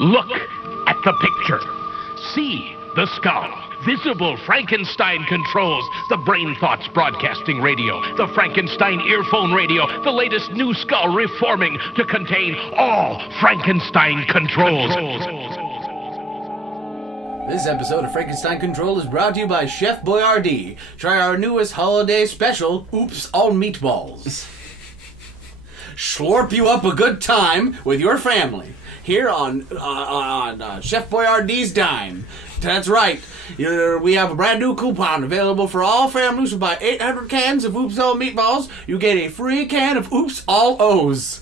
Look at the picture. See the skull. Visible Frankenstein controls. The Brain Thoughts broadcasting radio. The Frankenstein earphone radio. The latest new skull reforming to contain all Frankenstein controls. This episode of Frankenstein Control is brought to you by Chef Boyardee. Try our newest holiday special, Oops All Meatballs. Slurp you up a good time with your family here on Chef Boyardee's dime. That's right. We have a brand new coupon available for all families who buy 800 cans of Oops All Meatballs. You get a free can of Oops All O's.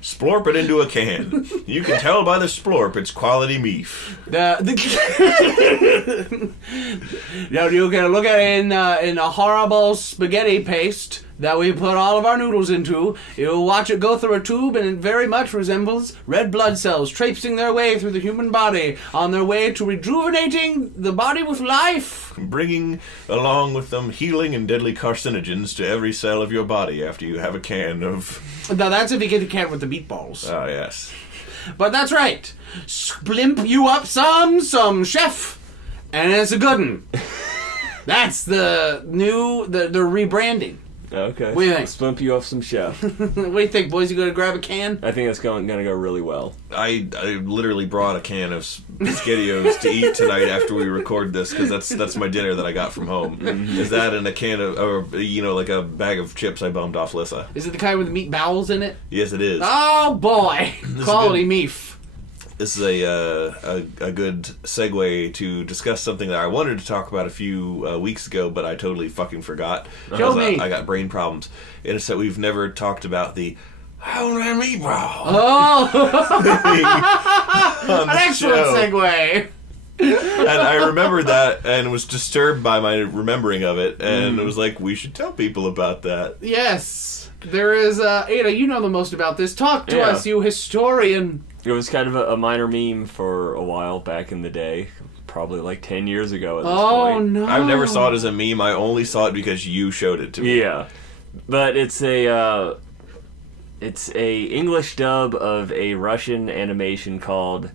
Splorp it into a can. You can tell by the splorp it's quality meat. Now you can look at it in a horrible spaghetti paste that we put all of our noodles into. You'll watch it go through a tube, and it very much resembles red blood cells traipsing their way through the human body on their way to rejuvenating the body with life. Bringing along with them healing and deadly carcinogens to every cell of your body after you have a can of... Now that's if you get the can with the meatballs. Oh, yes. But that's right. Splimp you up some chef. And it's a good one. That's the rebranding. Okay. What do you think? Splimp you off some chef. What do you think, boys? You gonna grab a can? I think it's going to go really well. I literally brought a can of SpaghettiOs to eat tonight after we record this, because that's my dinner that I got from home. Is that in a can of, or like a bag of chips I bummed off Lissa? Is it the kind with the meat bowels in it? Yes, it is. Oh boy, quality meat. This is a good segue to discuss something that I wanted to talk about a few weeks ago, but I totally fucking forgot. Show me. I got brain problems. And it's that we've never talked about the meatball. Oh! An excellent segue. And I remembered that and was disturbed by my remembering of it, and it was like, we should tell people about that. Yes. There is, Ada, you know the most about this. Talk to us, you historian. It was kind of a minor meme for a while back in the day. Probably like 10 years ago at this point. Oh, no. I never saw it as a meme. I only saw it because you showed it to me. Yeah. But it's a English dub of a Russian animation called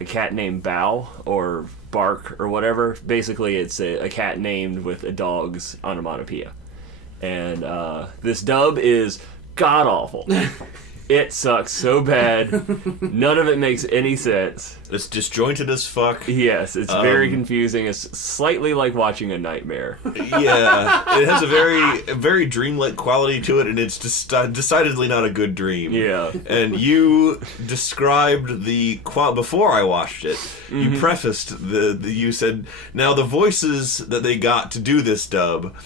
A Cat Named Bow, or Bark, or whatever. Basically, it's a cat named with a dog's onomatopoeia. And this dub is god-awful. It sucks so bad. None of it makes any sense. It's disjointed as fuck. Yes, it's very confusing. It's slightly like watching a nightmare. Yeah, it has a very dreamlike quality to it, and it's just decidedly not a good dream. Yeah. And you described before I watched it. You prefaced you said, now the voices that they got to do this dub.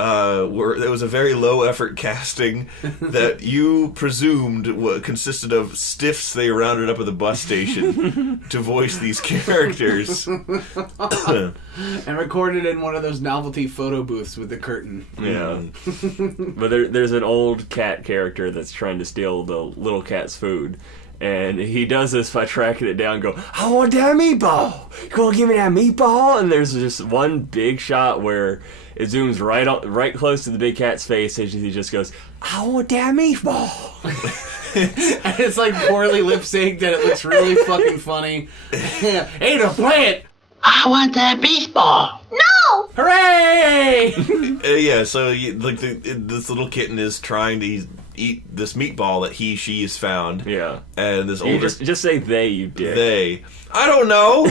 There was a very low effort casting that you presumed consisted of stiffs they rounded up at the bus station to voice these characters. And recorded in one of those novelty photo booths with the curtain. Yeah. But there's an old cat character that's trying to steal the little cat's food. And he does this by tracking it down and go, I want that meatball! You gonna give me that meatball? And there's just one big shot where it zooms right close to the big cat's face, and he just goes, I want that meatball! And it's like poorly lip synced, and it looks really fucking funny. Ada, play it! I want that baseball. No! Hooray! Yeah, so this little kitten is trying to eat this meatball that she has found. Yeah. And this older... Just say they, you dick. They. I don't know.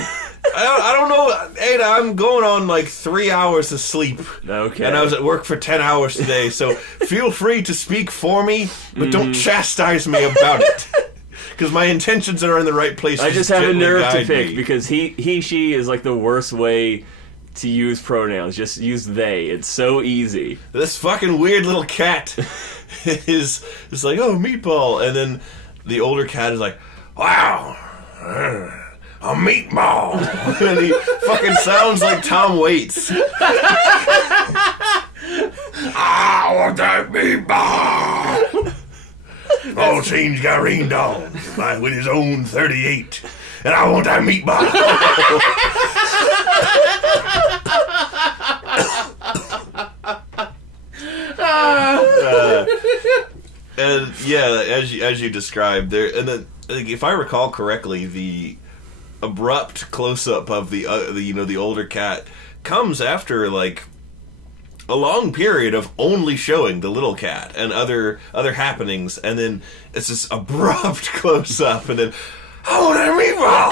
I don't know. Ada, I'm going on like 3 hours of sleep. Okay. And I was at work for 10 hours today, so feel free to speak for me, but don't chastise me about it. Because my intentions are in the right place. I just have a nerve to pick, me. because he, she is like the worst way to use pronouns. Just use they. It's so easy. This fucking weird little cat is like, oh, meatball. And then the older cat is like, wow, a meatball. And he fucking sounds like Tom Waits. I want that meatball. All change got rained on with his own 38. And I want that meatball. And yeah, as you described there, and then if I recall correctly, the abrupt close up of the older cat comes after like a long period of only showing the little cat and other happenings, and then it's this abrupt close up, and then I want a meatball.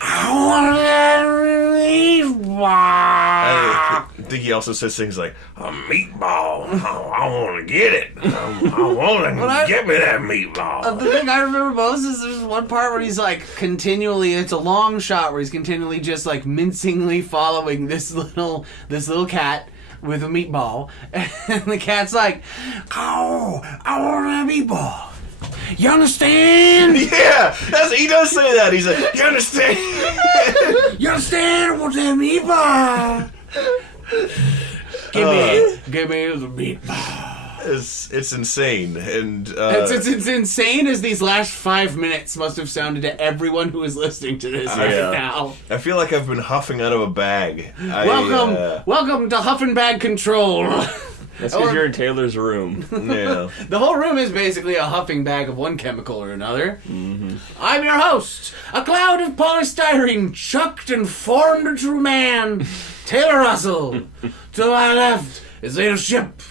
I want a meatball. I think he also says things like a meatball. I want to get it. I want to get me that meatball. The thing I remember most is there's one part where he's like continually, it's a long shot where he's continually just like mincingly following this little cat with a meatball, and the cat's like, oh, I want a meatball. You understand? Yeah, he does say that. He's like, you understand? You understand? I want that meatball. Give me the meatball. It's insane, and it's insane as these last 5 minutes must have sounded to everyone who is listening to this right now. I feel like I've been huffing out of a bag. Welcome to Huff and Bag Control. That's because you're in Taylor's room. Yeah. The whole room is basically a huffing bag of one chemical or another. Mm-hmm. I'm your host, a cloud of polystyrene chucked and formed into a man, Taylor Russell. To my left is Little Ship.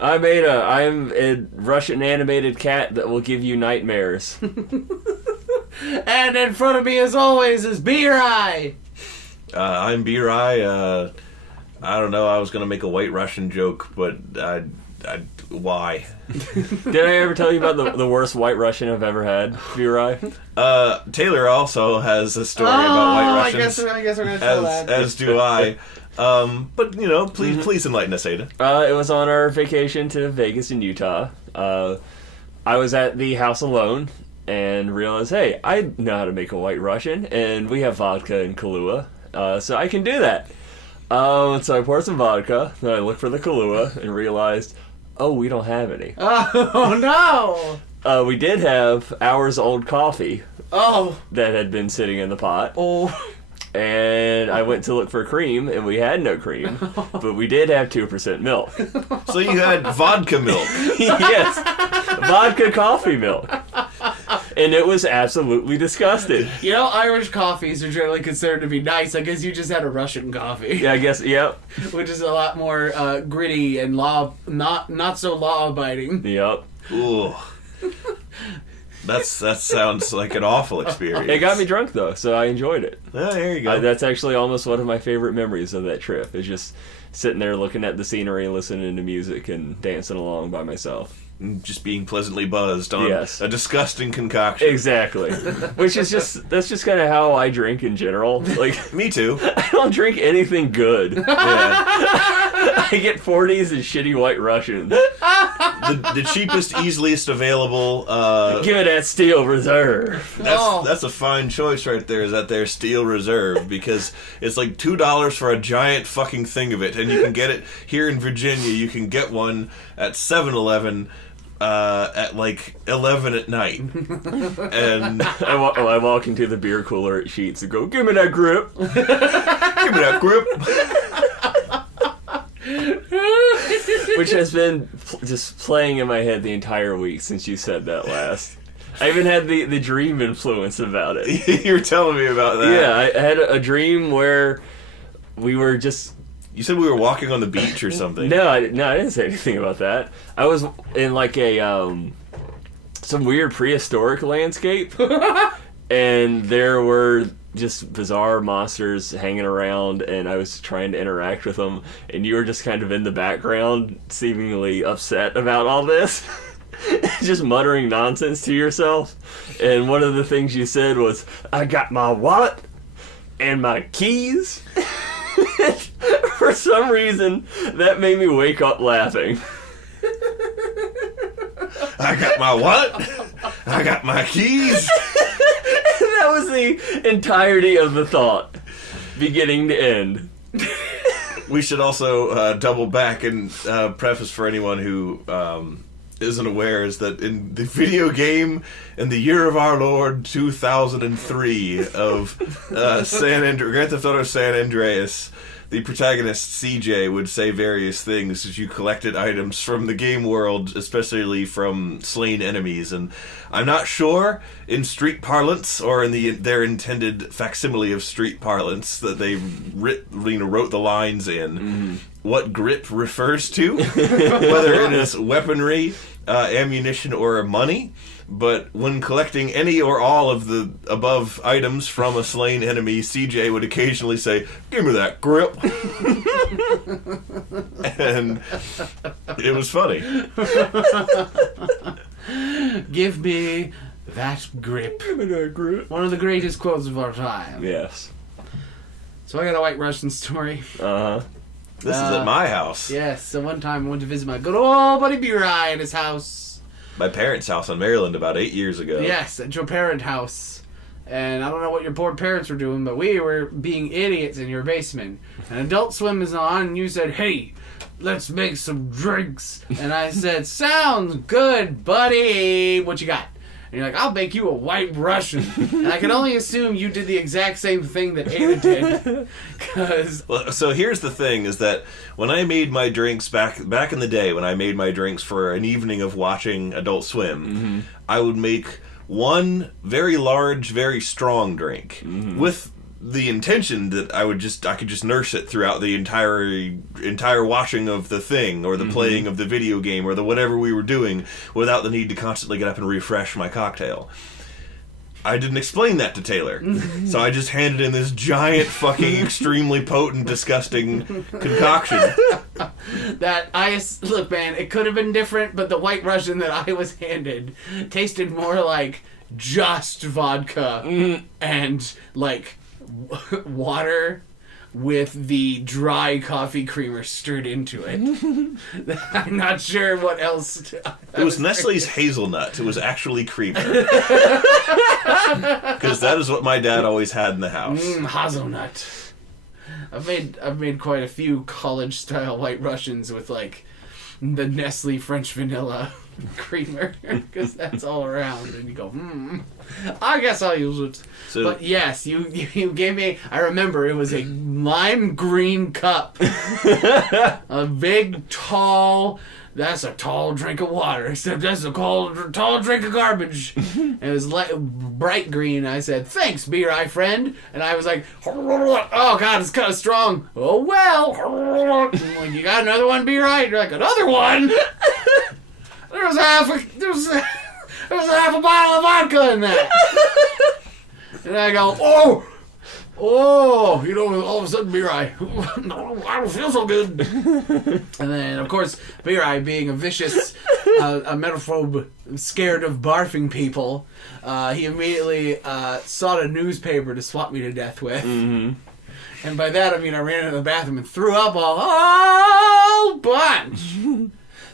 I'm a Russian animated cat that will give you nightmares. And in front of me, as always, is B-Rye. I'm B-Rye. I don't know. I was gonna make a White Russian joke, but why? Did I ever tell you about the worst White Russian I've ever had, B-Rye? Taylor also has a story about White Russians. I guess we're gonna tell that. As do I. But please enlighten us, Ada. It was on our vacation to Vegas in Utah. I was at the house alone and realized, hey, I know how to make a White Russian, and we have vodka and Kahlua, so I can do that. So I poured some vodka, then I looked for the Kahlua and realized, oh, we don't have any. Oh, no! We did have hours old coffee. Oh. That had been sitting in the pot. Oh. And I went to look for cream, and we had no cream, but we did have 2% milk. So you had vodka milk. Yes, vodka coffee milk. And it was absolutely disgusting. You know, Irish coffees are generally considered to be nice. I guess you just had a Russian coffee. Yeah, I guess, yep. Which is a lot more gritty and not so law-abiding. Yep. Ooh. That sounds like an awful experience. It got me drunk, though, so I enjoyed it. Oh, there you go. That's actually almost one of my favorite memories of that trip, is just sitting there looking at the scenery, listening to music, and dancing along by myself. Just being pleasantly buzzed on Yes. a disgusting concoction. Exactly. Which is that's just kind of how I drink in general. Like, me too. I don't drink anything good. Yeah. I get 40s and shitty White Russians. The cheapest, easiest available. Give it that Steel Reserve. That's a fine choice right there. Is that their Steel Reserve, because it's like $2 for a giant fucking thing of it, and you can get it here in Virginia. You can get one at 7-Eleven. At like 11 at night, and I walk into the beer cooler at Sheets and go, "Give me that grip, give me that grip." Which has been just playing in my head the entire week since you said that last. I even had the dream influence about it. You were telling me about that. Yeah, I had a dream where we were just. You said we were walking on the beach or something. No, I didn't say anything about that. I was in like a some weird prehistoric landscape, and there were just bizarre monsters hanging around, and I was trying to interact with them, and you were just kind of in the background, seemingly upset about all this, just muttering nonsense to yourself. And one of the things you said was, "I got my wallet and my keys." For some reason, that made me wake up laughing. I got my what? I got my keys. That was the entirety of the thought, beginning to end. We should also double back and preface for anyone who isn't aware is that in the video game in the year of our Lord 2003 of Grand Theft Auto San Andreas, the protagonist CJ would say various things as you collected items from the game world, especially from slain enemies. And I'm not sure in street parlance or in their intended facsimile of street parlance that they wrote the lines in what grip refers to, whether it is weaponry, ammunition, or money. But when collecting any or all of the above items from a slain enemy, CJ would occasionally say, "Give me that grip." And it was funny. Give me that grip. Give me that grip. One of the greatest quotes of our time. Yes. So I got a White Russian story. This is at my house. Yes, so one time I went to visit my good old buddy B-Rye at his house. My parents' house in Maryland about 8 years ago. Yes, at your parent house. And I don't know what your poor parents were doing, but we were being idiots in your basement. And Adult Swim is on, and you said, "Hey, let's make some drinks." And I said, "Sounds good, buddy. What you got?" And you're like, "I'll make you a White Russian." And I can only assume you did the exact same thing that Ada did. Well, so here's the thing, is that when I made my drinks back in the day, when I made my drinks for an evening of watching Adult Swim, I would make one very large, very strong drink with the intention that I could just nurse it throughout the entire watching of the thing or the playing of the video game or the whatever we were doing without the need to constantly get up and refresh my cocktail. I didn't explain that to Taylor, so I just handed in this giant fucking extremely potent, disgusting concoction. Look, man, it could have been different, but the White Russian that I was handed tasted more like just vodka and like water with the dry coffee creamer stirred into it. I'm not sure what else. It was Nestle's hazelnut. It was actually creamer. Because that is what my dad always had in the house. Hazelnut. I've made quite a few college style White Russians with like the Nestle French vanilla creamer, because that's all around, and you go, I guess I'll use it. So, but yes, you gave me, I remember it was a lime green cup, a big tall. That's a tall drink of water, except that's a tall drink of garbage. And it was bright green. I said, "Thanks, B-Rye friend." And I was like, "Oh God, it's kind of strong." "Oh well." I'm like, "You got another one, B-Rye?" You're like, "Another one?" There was half a bottle of vodka in that. And I go, "Oh, you know, all of a sudden, B-Rye, I don't feel so good." And then, of course, B-Rye, being a vicious emetophobe, scared of barfing people, he immediately sought a newspaper to swat me to death with. And by that, I mean I ran into the bathroom and threw up a whole bunch.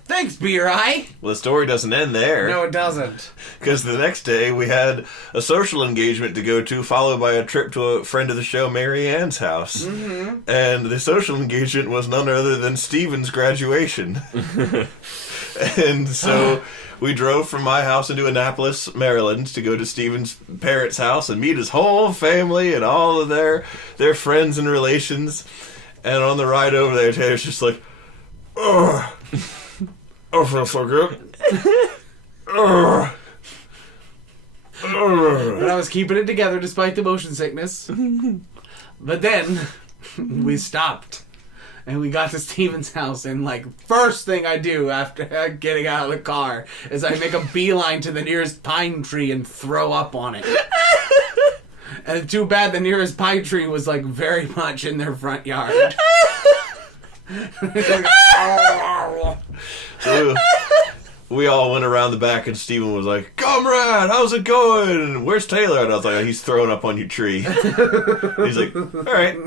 Thanks, B-Rye. Well, the story doesn't end there. No, it doesn't. Because the next day we had a social engagement to go to, followed by a trip to a friend of the show, Mary Ann's house. And the social engagement was none other than Steven's graduation. And so we drove from my house into Annapolis, Maryland, to go to Steven's parents' house and meet his whole family and all of their friends and relations. And on the ride over there, Taylor's just like, "Ugh. I feel so good." But I was keeping it together despite the motion sickness. But then we stopped and we got to Steven's house, and like first thing I do after getting out of the car is I make a beeline to the nearest pine tree and throw up on it. And too bad the nearest pine tree was like very much in their front yard. So we all went around the back, and Steven was like, "Comrade, how's it going? And where's Taylor?" And I was like, "He's throwing up on your tree." He's like, "All right."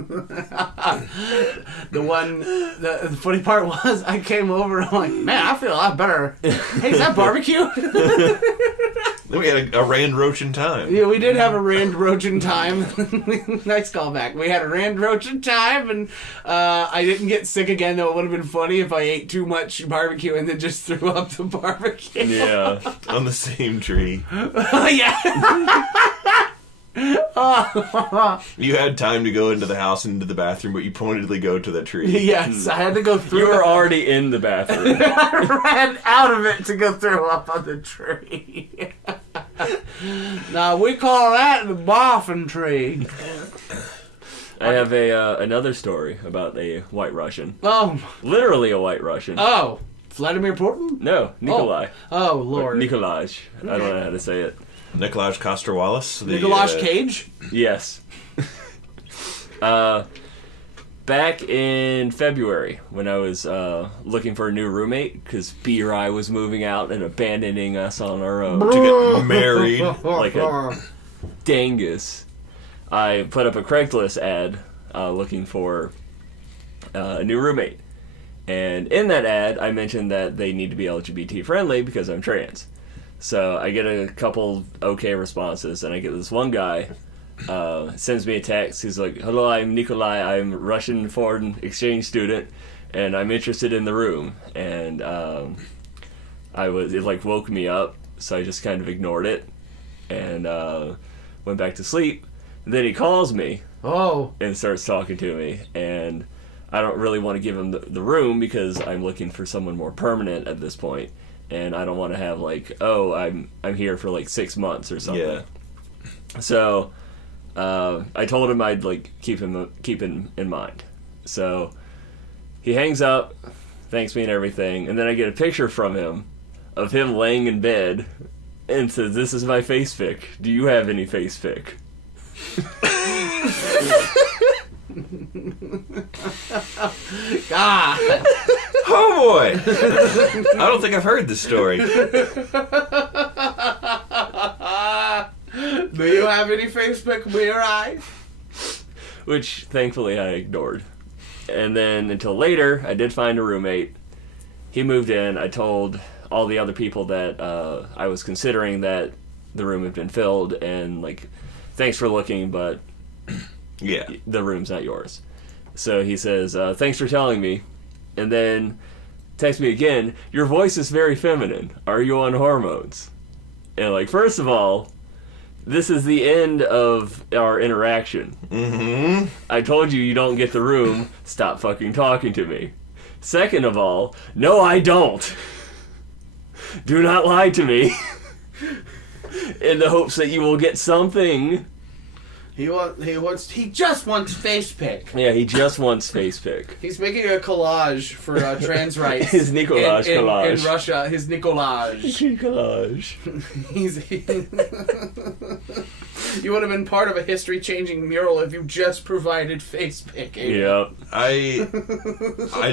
The funny part was I came over and I'm like, "Man, I feel a lot better. Hey, is that barbecue?" Then we had a Rand Roachin time. Yeah, we did have a Rand Roachin time. Nice callback. We had a Rand Roachin time, and I didn't get sick again, though it would have been funny if I ate too much barbecue and then just threw up the barbecue. Yeah. On the same tree. Yeah. You had time to go into the house and into the bathroom, but you pointedly go to the tree. Yes, I had to go through. You were already in the bathroom. I ran out of it to go through up on the tree. Now, we call that the boffin tree. I have another story about a White Russian. Oh. Literally a White Russian. Oh. Vladimir Putin? No, Nikolai. Oh, Lord. Nikolaj. I don't know how to say it. Nikolaj Coster-Waldau. Nicolas Cage? Yes. Back in February, when I was looking for a new roommate, because B or I was moving out and abandoning us on our own To get married. like a dangus, I put up a Craigslist ad looking for a new roommate. And in that ad, I mentioned that they need to be LGBT friendly because I'm trans. So I get a couple okay responses, and I get this one guy sends me a text. He's like, "Hello, I'm Nikolai. I'm a Russian foreign exchange student, and I'm interested in the room." And it like woke me up, so I just kind of ignored it and went back to sleep. And then he calls me and starts talking to me, and I don't really want to give him the room because I'm looking for someone more permanent at this point, and I don't want to have like, oh, I'm here for like 6 months or something. Yeah. So I told him I'd like keep him in mind. So he hangs up, thanks me and everything, and then I get a picture from him of him laying in bed and says, "This is my face pic. Do you have any face pic?" God. Oh boy! I don't think I've heard this story. Do you have any Facebook, me or I? Which thankfully I ignored. And then until later, I did find a roommate. He moved in. I told all the other people that I was considering that the room had been filled, and like, thanks for looking, but Yeah. the room's not yours. So he says, thanks for telling me. And then text me again, "Your voice is very feminine. Are you on hormones?" And like, first of all, this is the end of our interaction. Mm-hmm. I told you don't get the room. Stop fucking talking to me. Second of all, no, I don't. Do not lie to me. In the hopes that you will get something. He just wants face pic. Yeah, he just wants face pic. He's making a collage for trans rights. His Nikolaj collage. In Russia, his Nikolaj. Collage. You would have been part of a history-changing mural if you just provided face picking. Yep. I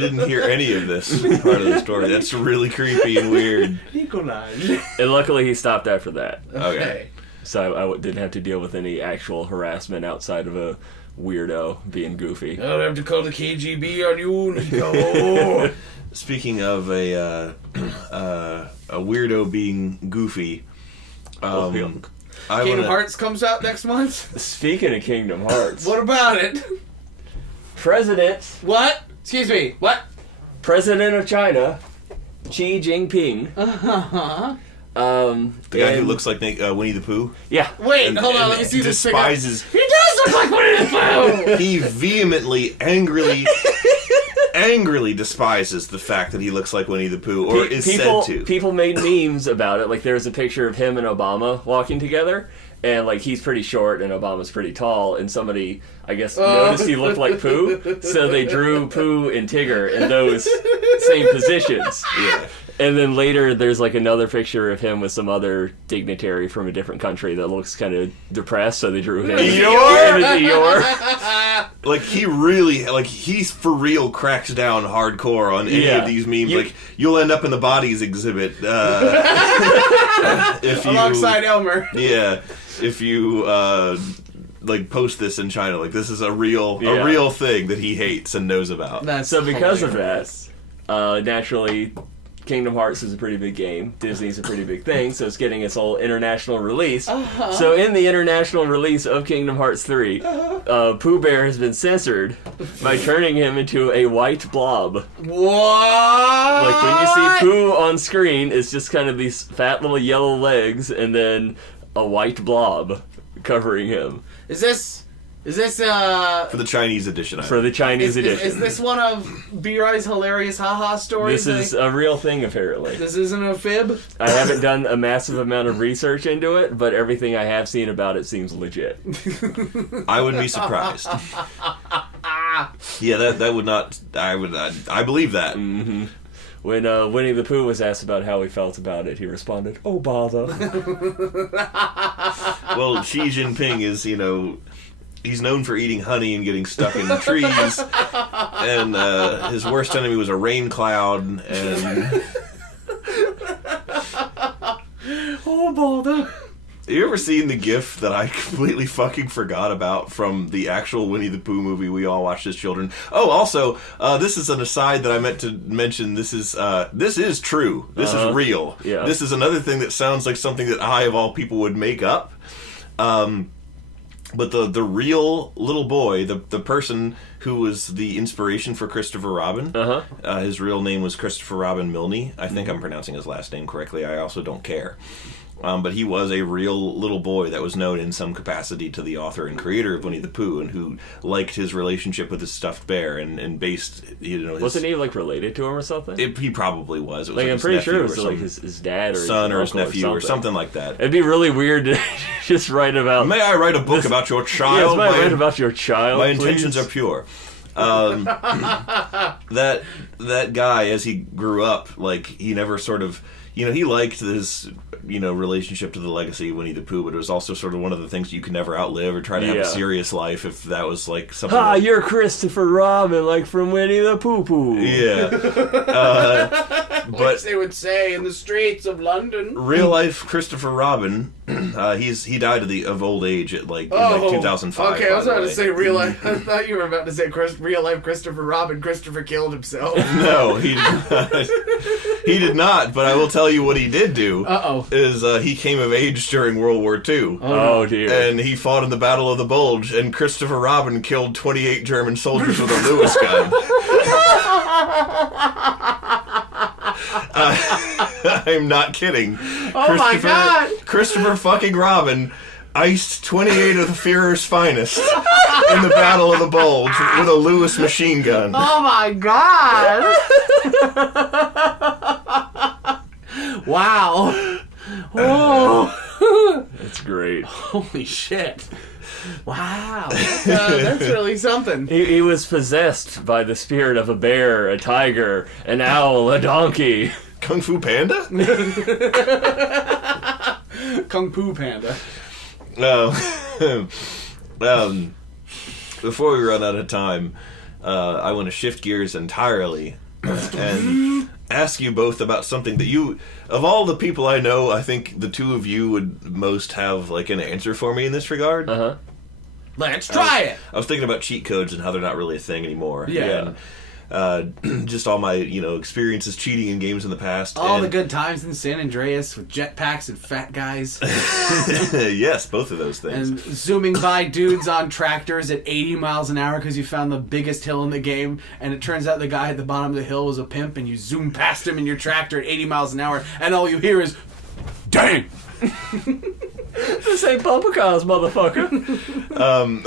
didn't hear any of this part of the story. That's really creepy and weird. Nikolaj. And luckily he stopped after that. Okay. So I didn't have to deal with any actual harassment outside of a weirdo being goofy. I'll have to call the KGB on you, Nico. Speaking of a weirdo being goofy, Kingdom Hearts comes out next month? Speaking of Kingdom Hearts. What about it? What? Excuse me, what? President of China, Xi Jinping. Uh-huh. The guy who looks like Winnie the Pooh? Yeah. Wait, hold on, let me see this figure. Despises. He does look like Winnie the Pooh! He vehemently, angrily despises the fact that he looks like Winnie the Pooh, or is said to. People made memes about it. Like, there's a picture of him and Obama walking together, and like he's pretty short and Obama's pretty tall, and somebody, I guess, noticed he looked like Pooh, so they drew Pooh and Tigger in those same positions. Yeah. And then later, there's like another picture of him with some other dignitary from a different country that looks kind of depressed, so they drew him. Eeyore. Like, he really, like, he's for real cracks down hardcore on any of these memes. Like, you'll end up in the bodies exhibit. If you, alongside Elmer. Yeah. If you, like, post this in China. Like, this is a real thing that he hates and knows about. So because of that, naturally, Kingdom Hearts is a pretty big game. Disney's a pretty big thing, so it's getting its whole international release. So in the international release of Kingdom Hearts 3, Pooh Bear has been censored by turning him into a white blob. What? Like, when you see Pooh on screen, it's just kind of these fat little yellow legs and then a white blob covering him. Is this For the Chinese edition. For the Chinese edition. Is this one of B-Ri's hilarious haha stories? This is a real thing, apparently. This isn't a fib? I haven't done a massive amount of research into it, but everything I have seen about it seems legit. I wouldn't be surprised. Yeah, that would not... I believe that. Mm-hmm. When Winnie the Pooh was asked about how he felt about it, he responded, "Oh, bother." Well, Xi Jinping is, he's known for eating honey and getting stuck in trees, and his worst enemy was a rain cloud, and... Oh, bother. Have you ever seen the GIF that I completely fucking forgot about from the actual Winnie the Pooh movie we all watched as children? Oh, also, this is an aside that I meant to mention. This is true. This is real. Yeah. This is another thing that sounds like something that I, of all people, would make up. But the real little boy, the person who was the inspiration for Christopher Robin, his real name was Christopher Robin Milne. I think I'm pronouncing his last name correctly. I also don't care. But he was a real little boy that was known in some capacity to the author and creator of Winnie the Pooh, and who liked his relationship with his stuffed bear, and based, his... Wasn't he, related to him or something? He probably was. It was I'm pretty sure it was, his dad or son his or his uncle nephew or something like that. It'd be really weird to just write about... May I write a book about your child? Yes, may I write about your child, My please? intentions are pure. That guy, as he grew up, he never sort of... he liked his, relationship to the legacy of Winnie the Pooh, but it was also sort of one of the things you could never outlive or try to have a serious life if that was, something... Ha, you're Christopher Robin, from Winnie the Pooh. Yeah. But they would say in the streets of London. Real life Christopher Robin, he died of old age at, in 2005. Okay, I was about to say real life. I thought you were about to say real life Christopher Robin. Christopher killed himself. No, he did not. He did not, but I will tell you what he did do. Is he came of age during World War II. Oh, dear. And he fought in the Battle of the Bulge, and Christopher Robin killed 28 German soldiers with a Lewis gun. I'm not kidding. Oh my God! Christopher fucking Robin iced 28 of the Führer's finest in the Battle of the Bulge with a Lewis machine gun. Oh my God! Wow. Oh. That's great. Holy shit. Wow. That's really something. He was possessed by the spirit of a bear, a tiger, an owl, a donkey. Kung Fu Panda? Kung Fu Panda. Before we run out of time, I want to shift gears entirely and ask you both about something that you, of all the people I know, I think the two of you would most have an answer for me in this regard. Let's try it. I was thinking about cheat codes and how they're not really a thing anymore. Yeah. And just all my, experiences cheating in games in the past. All the good times in San Andreas with jetpacks and fat guys. Yes, both of those things. And zooming by dudes on tractors at 80 miles an hour because you found the biggest hill in the game, and it turns out the guy at the bottom of the hill was a pimp, and you zoom past him in your tractor at 80 miles an hour, and all you hear is, "Dang!" This ain't bumper cars, motherfucker.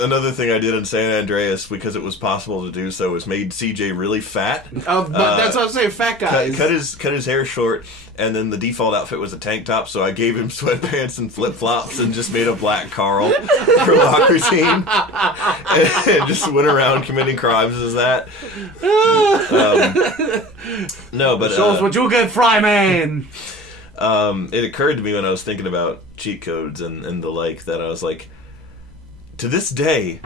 Another thing I did in San Andreas, because it was possible to do so, was made CJ really fat. But that's what I'm saying, fat guys. Cut his hair short, and then the default outfit was a tank top, so I gave him sweatpants and flip-flops and just made a black Carl for lock routine. And just went around committing crimes as that. No, but... Shows what you get, Fryman! It occurred to me when I was thinking about cheat codes and the like, that I was like, to this day,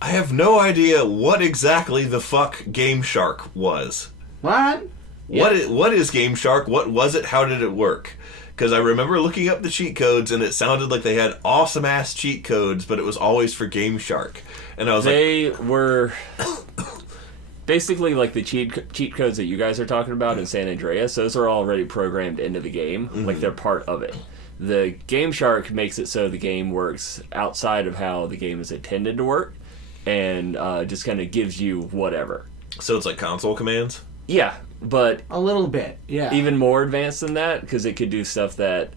I have no idea what exactly the fuck Game Shark was. What? What is Game Shark? What was it? How did it work? Because I remember looking up the cheat codes, and it sounded like they had awesome-ass cheat codes, but it was always for Game Shark. And I was They were... Basically, the cheat codes that you guys are talking about in San Andreas, those are already programmed into the game. Mm-hmm. They're part of it. The Game Shark makes it so the game works outside of how the game is intended to work, and just kind of gives you whatever. So it's like console commands? Yeah, but... A little bit, yeah. Even more advanced than that, because it could do stuff that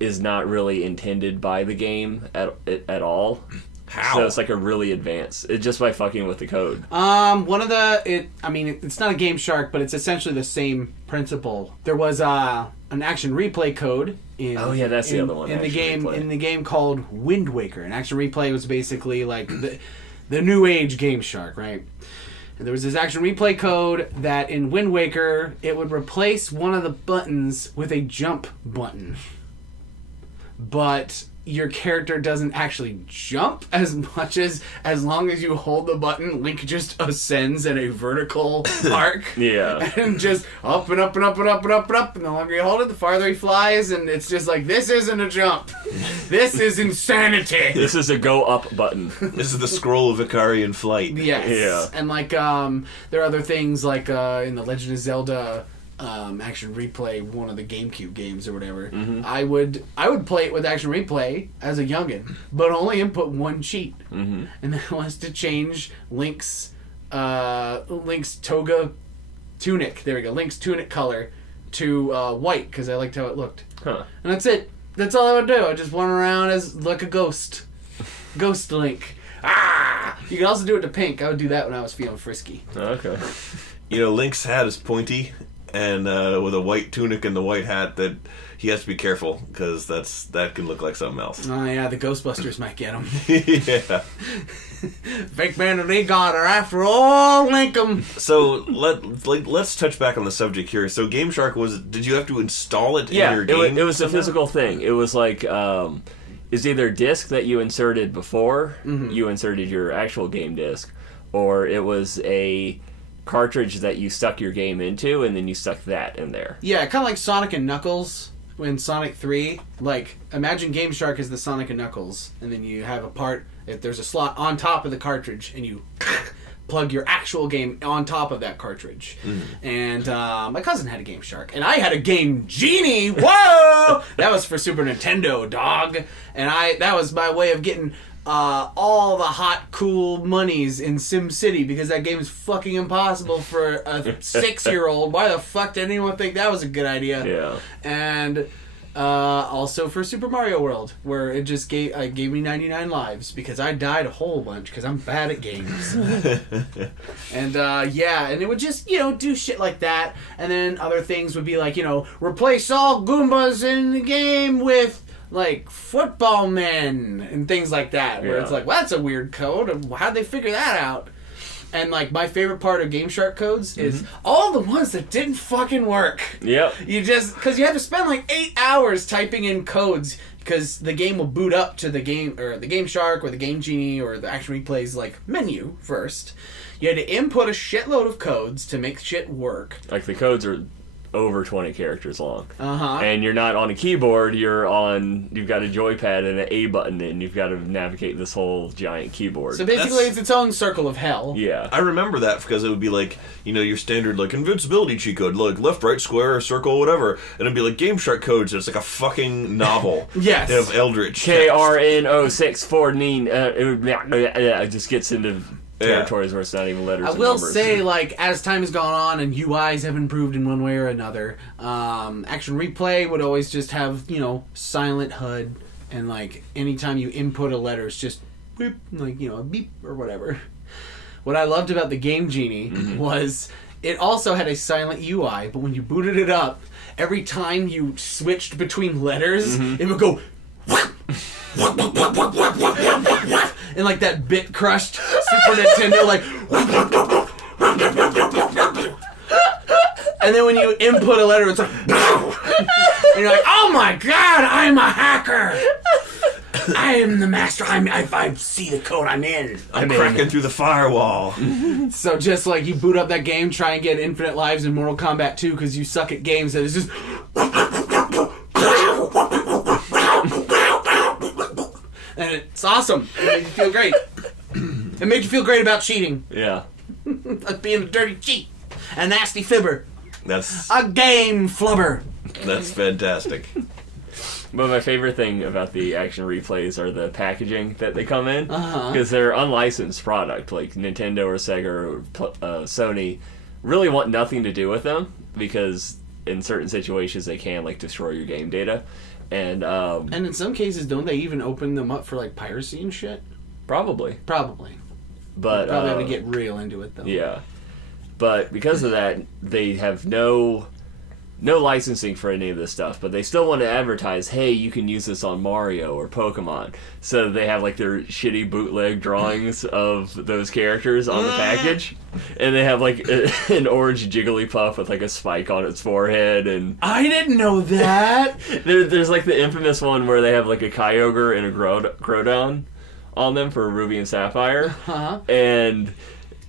is not really intended by the game at all. How? So it's like a really advanced. It's just by fucking with the code. It's not a Game Shark, but it's essentially the same principle. There was an action replay code in. Oh yeah, that's the other one. In the game, replay. in the game called Wind Waker, and action replay was basically like the new age Game Shark, right? And there was this action replay code that in Wind Waker it would replace one of the buttons with a jump button, but your character doesn't actually jump as much as long as you hold the button. Link just ascends in a vertical arc. Yeah. And just up and up and up and up and up and up. And the longer you hold it, the farther he flies. And it's just like, this isn't a jump. This is insanity. This is a go up button. This is the scroll of Icarian flight. Yes. Yeah. And like, there are other things like in the Legend of Zelda action replay, one of the GameCube games or whatever. Mm-hmm. I would play it with action replay as a youngin, but only input one cheat, and that was to change Link's toga tunic. There we go, Link's tunic color to white because I liked how it looked. Huh. And that's it. That's all I would do. I just went around as like a ghost Link. You can also do it to pink. I would do that when I was feeling frisky. Okay. You know, Link's hat is pointy, and with a white tunic and the white hat, that he has to be careful because that can look like something else. Oh yeah, the Ghostbusters might get him. Yeah. Fake Bandit God are after all Linkum. So let's touch back on the subject here. So Game Shark did you have to install it in your it game? was a somehow? physical thing. It was like it's either a disc that you inserted before you inserted your actual game disc, or it was a cartridge that you stuck your game into, and then you stuck that in there. Yeah, kind of like Sonic and Knuckles in Sonic 3. Like, imagine Game Shark is the Sonic and Knuckles, and then you have a part, if there's a slot on top of the cartridge, and you plug your actual game on top of that cartridge. And my cousin had a Game Shark, and I had a Game Genie. Whoa! That was for Super Nintendo, dog. And that was my way of getting all the hot, cool monies in Sim City, because that game is fucking impossible for a 6-year-old. Why the fuck did anyone think that was a good idea? Yeah. And also for Super Mario World, where it just gave me 99 lives because I died a whole bunch because I'm bad at games. And and it would just do shit like that. And then other things would be like replace all Goombas in the game with like football men and things like that, where it's like, well, that's a weird code. How'd they figure that out? And like my favorite part of Game Shark codes is all the ones that didn't fucking work. Yep. Because you have to spend like 8 hours typing in codes, because the game will boot up to the game, or the Game Shark or the Game Genie or the Action Replay's like menu first. You had to input a shitload of codes to make shit work. Like the codes are over 20 characters long. Uh-huh. And you're not on a keyboard, you've got a joypad and an A button, and you've got to navigate this whole giant keyboard. So basically it's its own circle of hell. Yeah. I remember that because it would be like, your standard like invincibility cheat code, like left, right, square, circle, whatever, and it'd be like Game Shark codes, and it's like a fucking novel. Yes. Of Eldritch. KRN064 it just gets into territories where it's not even letters. I and will numbers. say, like, as time has gone on and UIs have improved in one way or another, Action Replay would always just have, silent HUD, and, like, anytime you input a letter, it's just, beep, like, a beep or whatever. What I loved about the Game Genie was it also had a silent UI, but when you booted it up, every time you switched between letters, it would go... and like that bit crushed Super Nintendo, like, and then when you input a letter, it's like, and you're like, oh my god, I'm a hacker. I am the master. I see the code I'm in. I'm cracking through the firewall. So just like you boot up that game, try and get infinite lives in Mortal Kombat 2 because you suck at games, and it's just. And it's awesome. It makes you feel great. It makes you feel great about cheating. Yeah. Being a dirty cheat. A nasty fibber. That's A game flubber. that's fantastic. But my favorite thing about the action replays are the packaging that they come in, Uh-huh. because they're unlicensed product. Like Nintendo or Sega or Sony really want nothing to do with them, because in certain situations they can like destroy your game data, and in some cases, don't they even open them up for like piracy and shit? Probably, but probably have to get real into it though. yeah. But because of that, they have no licensing for any of this stuff, but they still want to advertise, hey, you can use this on Mario or Pokemon. So they have like their shitty bootleg drawings of those characters on the package. And they have like an orange Jigglypuff with like a spike on its forehead. And I didn't know that. there's like the infamous one where they have like a Kyogre and a Groudon on them for Ruby and Sapphire. Uh-huh. And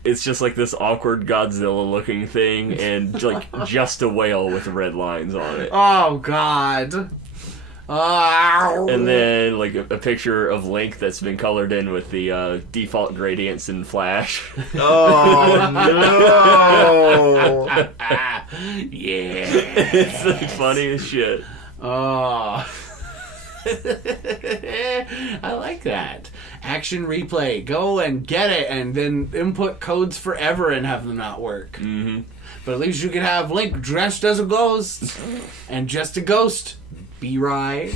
it's just like this awkward Godzilla-looking thing, and like just a whale with red lines on it. Oh God! Oh. And then like a picture of Link that's been colored in with the default gradients in Flash. Oh no! Yeah, It's like funny as shit. Oh. I like that. Action replay. Go and get it and then input codes forever and have them not work. Mm-hmm. But at least you can have Link dressed as a ghost. And just a ghost. Be right.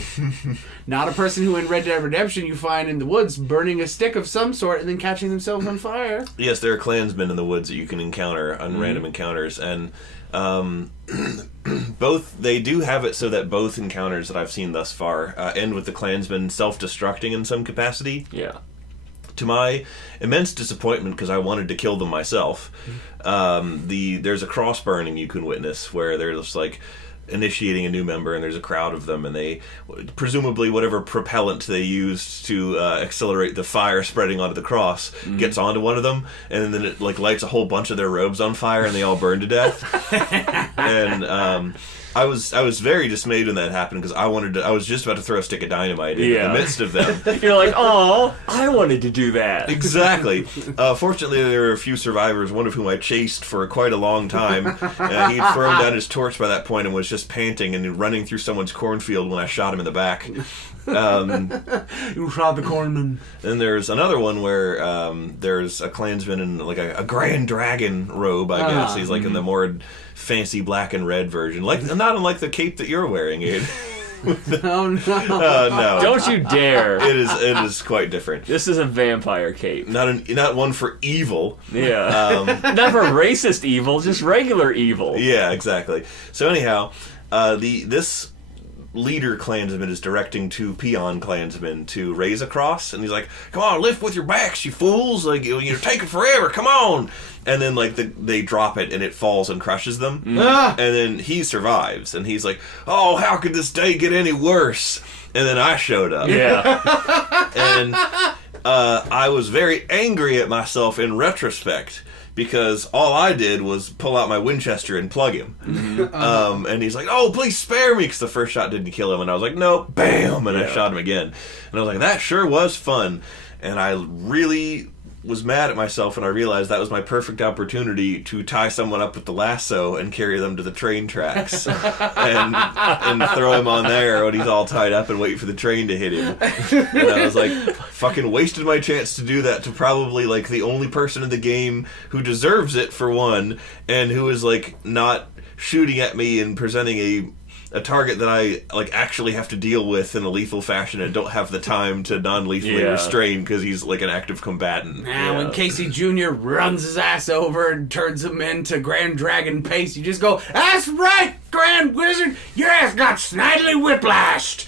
Not a person who in Red Dead Redemption you find in the woods burning a stick of some sort and then catching themselves on fire. Yes, there are clansmen in the woods that you can encounter on random encounters, and they do have it so that both encounters that I've seen thus far end with the clansmen self-destructing in some capacity. Yeah. To my immense disappointment, because I wanted to kill them myself, there's a cross burning you can witness where they're just like initiating a new member, and there's a crowd of them, and they presumably whatever propellant they used to accelerate the fire spreading onto the cross gets onto one of them, and then it like lights a whole bunch of their robes on fire, and they all burn to death. And I was very dismayed when that happened, because I was just about to throw a stick of dynamite in the midst of them. You're like, oh, I wanted to do that. Exactly. Fortunately, there were a few survivors, one of whom I chased for quite a long time. He had thrown down his torch by that point and was just panting and running through someone's cornfield when I shot him in the back. You shot the cornman. Then there's another one where there's a clansman in like a grand dragon robe, I guess. He's like in the more fancy black and red version, like not unlike the cape that you're wearing, Aid. Oh no! No, Don't you dare! It is quite different. This is a vampire cape. Not one for evil. Yeah. Not for racist evil, just regular evil. Yeah, exactly. So anyhow, this leader clansman is directing two peon clansmen to raise a cross, and he's like, "Come on, lift with your backs, you fools! Like you're taking forever. Come on!" And then like they drop it, and it falls and crushes them. And then he survives, and he's like, "Oh, how could this day get any worse?" And then I showed up. Yeah. And I was very angry at myself in retrospect, because all I did was pull out my Winchester and plug him. And he's like, "Oh, please spare me," because the first shot didn't kill him. And I was like, "Nope," bam, and I shot him again. And I was like, that sure was fun. And I really was mad at myself when I realized that was my perfect opportunity to tie someone up with the lasso and carry them to the train tracks and throw him on there when he's all tied up and wait for the train to hit him. And I was like, fucking wasted my chance to do that to probably like the only person in the game who deserves it, for one, and who is like not shooting at me and presenting a target that I like actually have to deal with in a lethal fashion and don't have the time to non-lethally restrain because he's like an active combatant. When Casey Jr. runs his ass over and turns him into Grand Dragon pace, you just go, "That's right, Grand Wizard! Your ass got snidely whiplashed!"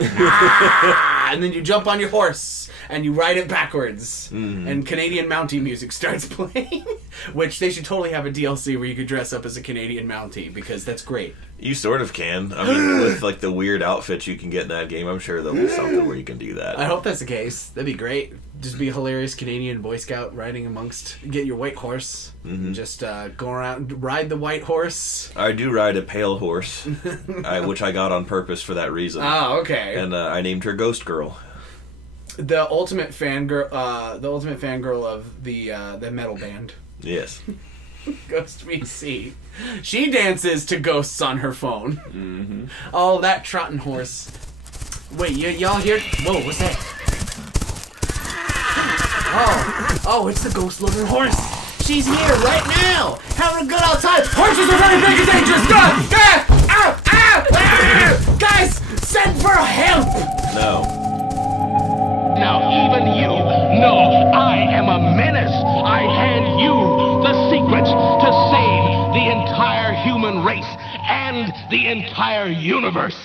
And then you jump on your horse and you ride it backwards. And Canadian Mountie music starts playing. Which they should totally have a DLC where you could dress up as a Canadian Mountie, because that's great. You sort of can. I mean, with like the weird outfits you can get in that game, I'm sure there'll be something where you can do that. I hope that's the case. That'd be great. Just be a hilarious Canadian Boy Scout riding amongst... Get your white horse. And just go around, ride the white horse. I do ride a pale horse, which I got on purpose for that reason. Oh, okay. And I named her Ghost Girl. The ultimate fangirl of the metal band. Yes. Ghost VC. She dances to ghosts on her phone. Oh, that trotting horse. Wait, y'all hear? Whoa, what's that? Oh, it's the ghost-loving horse. She's here right now, having a good old time. Horses are very big and dangerous. entire universe.